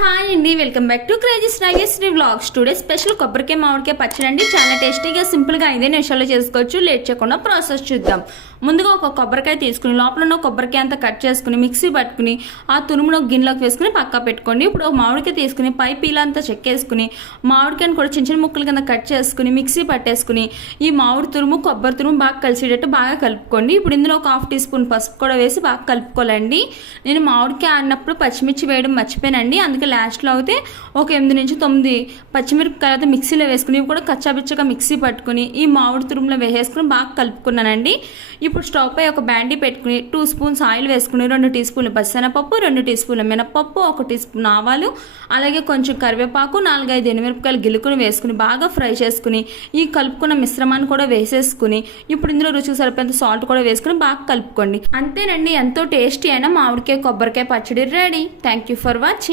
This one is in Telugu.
హాయ్ అండి, వెల్కమ్ బ్యాక్ టు క్రేజీ స్నాగేశ్రీ వ్లాగ్స్. టుడే స్పెషల్ కొబ్బరికాయ మామిడికాయ పచ్చడి అండి. చాలా టేస్టీగా సింపుల్గా 5 నిమిషాల్లో చేసుకోవచ్చు. లేట్ చేయకుండా ప్రాసెస్ చూద్దాం. ముందుగా ఒక కొబ్బరికాయ తీసుకుని లోపల ఉన్న కొబ్బరికాయ అంతా కట్ చేసుకుని మిక్సీ పట్టుకుని ఆ తురుమును గిన్నెలోకి వేసుకుని పక్కా పెట్టుకోండి. ఇప్పుడు మామిడికాయ తీసుకుని పై పీలంతా చెక్కేసుకుని మామిడికాయని కూడా చిన్న చిన్న ముక్కల కింద కట్ చేసుకుని మిక్సీ పట్టేసుకుని ఈ మామిడి తురుము కొబ్బరి తురుము బాగా కలిసేటట్టు బాగా కలుపుకోండి. ఇప్పుడు ఇందులో ఒక 1/2 టీ స్పూన్ పసుపు కూడా వేసి బాగా కలుపుకోవాలండి. నేను మామిడికాయ ఆడినప్పుడు పచ్చిమిర్చి వేయడం మర్చిపోయానండి, అందుకే లాస్ట్లో అయితే ఒక 8 నుంచి 9 పచ్చిమిరపకాయలతో మిక్సీలో వేసుకుని ఇవి కూడా కచ్చాపిచ్చగా మిక్సీ పట్టుకుని ఈ మామిడి తురుములో వేసేసుకుని బాగా కలుపుకున్నానండి. ఇప్పుడు స్టవ్ పై ఒక బ్యాండీ పెట్టుకుని 2 స్పూన్స్ ఆయిల్ వేసుకుని 2 టీ స్పూన్ల పచ్చెనపప్పు, 2 టీ స్పూన్ల మినపప్పు, 1 టీ స్పూన్ ఆవాలు, అలాగే కొంచెం కరివేపాకు, 4-5 ఎండుమిరపకాయలు గిలుకుని వేసుకుని బాగా ఫ్రై చేసుకుని ఈ కలుపుకున్న మిశ్రమాన్ని కూడా వేసేసుకుని ఇప్పుడు ఇందులో రుచికి సరిపోయేంత సాల్ట్ కూడా వేసుకుని బాగా కలుపుకోండి. అంతేనండి, ఎంతో టేస్టీ అయిన మామిడికాయ కొబ్బరికాయ పచ్చడి ready. Thank you for watching.